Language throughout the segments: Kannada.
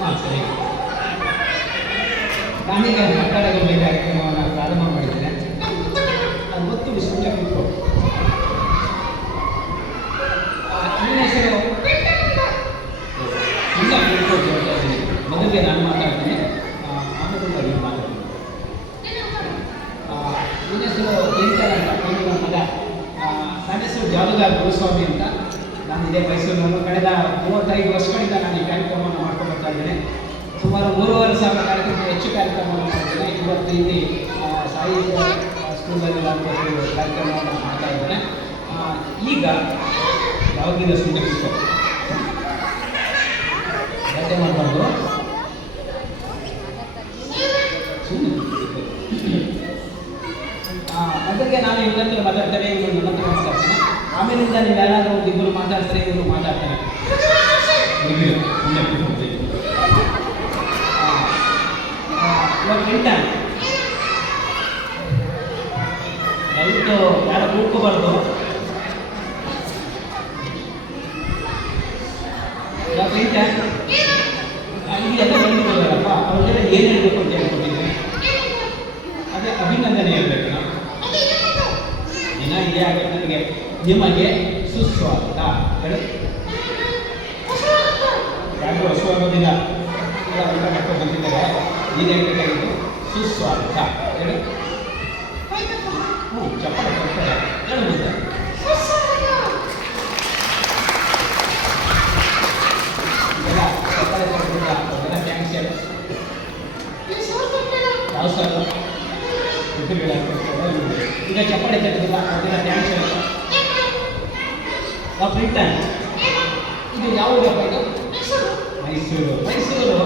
ಹಾಂ ಸರಿ. ನಾನೀಗ ಮಕ್ಕಳ ಗೊಂಬೆ ಕಾರ್ಯಕ್ರಮವನ್ನು ಪ್ರಾರಂಭ ಮಾಡಿದ್ದೇನೆ. ಅದು ಗೊತ್ತು ವಿಶ್ವ ಕೂತ್ಕೊ. ನನ್ನ ಹೆಸರು ಇಲ್ಲ ಕೂತ್ಕೊ ಹೇಳ್ತಾ ಇದ್ದೀನಿ. ಮೊದಲಿಗೆ ನಾನು ಮಾತಾಡ್ತೀನಿ, ಆಮೇಲೆ ನೀವು ಮಾತಾಡ್ತೀನಿ. ನನ್ನ ಹೆಸರು ವೆಂಕಟ ಅಂತ, ನನ್ನ ಮಗ. ನನ್ನ ಹೆಸರು ಜಾದುಗಾರ್ ಗುರುಸ್ವಾಮಿ ಅಂತ. ನಾನು ಇದೇ ಮೈಸೂರಿನವರು. ಕಳೆದ 35 ವರ್ಷಗಳಿಂದ ನಾನು ಈ ಕಾರ್ಯಕ್ರಮವನ್ನು ಮಾಡ್ಕೊಂಡು ಬರ್ತಾ ಇದ್ದೇನೆ. ಸುಮಾರು 3,500 ಕಾರ್ಯಕ್ರಮ ಹೆಚ್ಚು ಕಾರ್ಯಕ್ರಮವನ್ನು ಮಾಡ್ತೇನೆ. ಇವತ್ತು ಇಲ್ಲಿ ಸಾಯಿ ಸ್ಕೂಲಲ್ಲಿ ನಾನು ಕಾರ್ಯಕ್ರಮವನ್ನು ಮಾಡ್ತಾ ಇದ್ದೇನೆ. ಈಗ ಯಾವಾಗಿನ ಸುಮ್ಮನೆ ಕೂತ್ಕೊ, ಗದ್ದೆ ಮಾಡಬಾರ್ದು, ಸುಮ್ಮನೆ. ಮೊದಲಿಗೆ ನಾನು ಇವ್ರ ಮಾತಾಡ್ತೇನೆ, ಇವರು ನನ್ನ ಹತ್ರ ಮಾತಾಡ್ತೇನೆ. ಆಮೇಲಿಂದ ನೀವು ಯಾರಾದರೂ ಒಂದು ಇಬ್ಬರು ಮಾತಾಡ್ತಾರೆ, ಇವರು ಮಾತಾಡ್ತಾರೆ. ಇವಾಗ ಮಿಂಟನ್ ದಯವಿಟ್ಟು ಯಾರು ಕೂತ್ಕೋಬಾರ್ದು. ಇವಾಗ ಮಿಂಟನ್ ಅಲ್ಲಿ ಎಲ್ಲ ಹೇಳ್ಬೋದಲ್ಲಪ್ಪ, ಅವ್ರಿಗೆಲ್ಲ ಏನು ಹೇಳಬೇಕು ಅಂತ ಹೇಳ್ಕೊಟ್ಟಿದ್ದೀನಿ. ಅದೇ ಅಭಿನಂದನೆ ಹೇಳ್ಬೇಕು. ನಾವು ದಿನ ಇದೇ ಆಗುತ್ತೆ ನನಗೆ. ನಿಮಗೆ ಸುಸ್ವಾಗತ ಹೇಳಿ. ಯಾರು ಹಸುವಾಗೋದಿಲ್ಲ, ಊಟ ಮಾಡ್ಕೊಂಡು ಬಂದಿದ್ದಾರೆ. ನೀನು ಹೇಳ್ಬೇಕಾಗಿತ್ತು ಸುಸ್ವಾಗತ ಹೇಳಿ. ಹ್ಞೂ ಚಪ್ಪಾಳೆ ಕೊಡ್ತಾರೆ ಹೇಳು ಮುಂದೆ. ಇದೆಲ್ಲ ಚಪ್ಪಾಳೆ ಕೊಡ್ತಿಲ್ಲ, ಅದೆಲ್ಲ ಥ್ಯಾಂಕ್ಸ್ ಹೇಳಿ. ಯಾವ ಸರ್ ಈಗ ಚಪ್ಪಾಳೆ ತಟ್ಟಿಲ್ಲ, ಅದೆಲ್ಲ ಥ್ಯಾಂಕ್ಸ್ ಹೇಳಿ. ಪ್ರಿಂಟನ್ ಇದು ಯಾವ ಊರಪ್ಪ? ಇದು ಮೈಸೂರು. ಮೈಸೂರು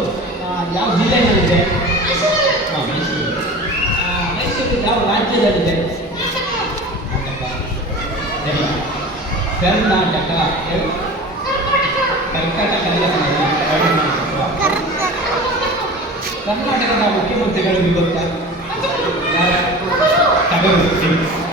ಯಾವ ಜಿಲ್ಲೆಯಲ್ಲಿದೆ? ಹಾಂ ಮೈಸೂರು. ಮೈಸೂರು ಯಾವ ರಾಜ್ಯದಲ್ಲಿದೆ? ಕರ್ನಾಟಕ. ಕರ್ನಾಟಕದ ಮುಖ್ಯಮಂತ್ರಿಗಳು ಗೊತ್ತಾ? ಟಗರು.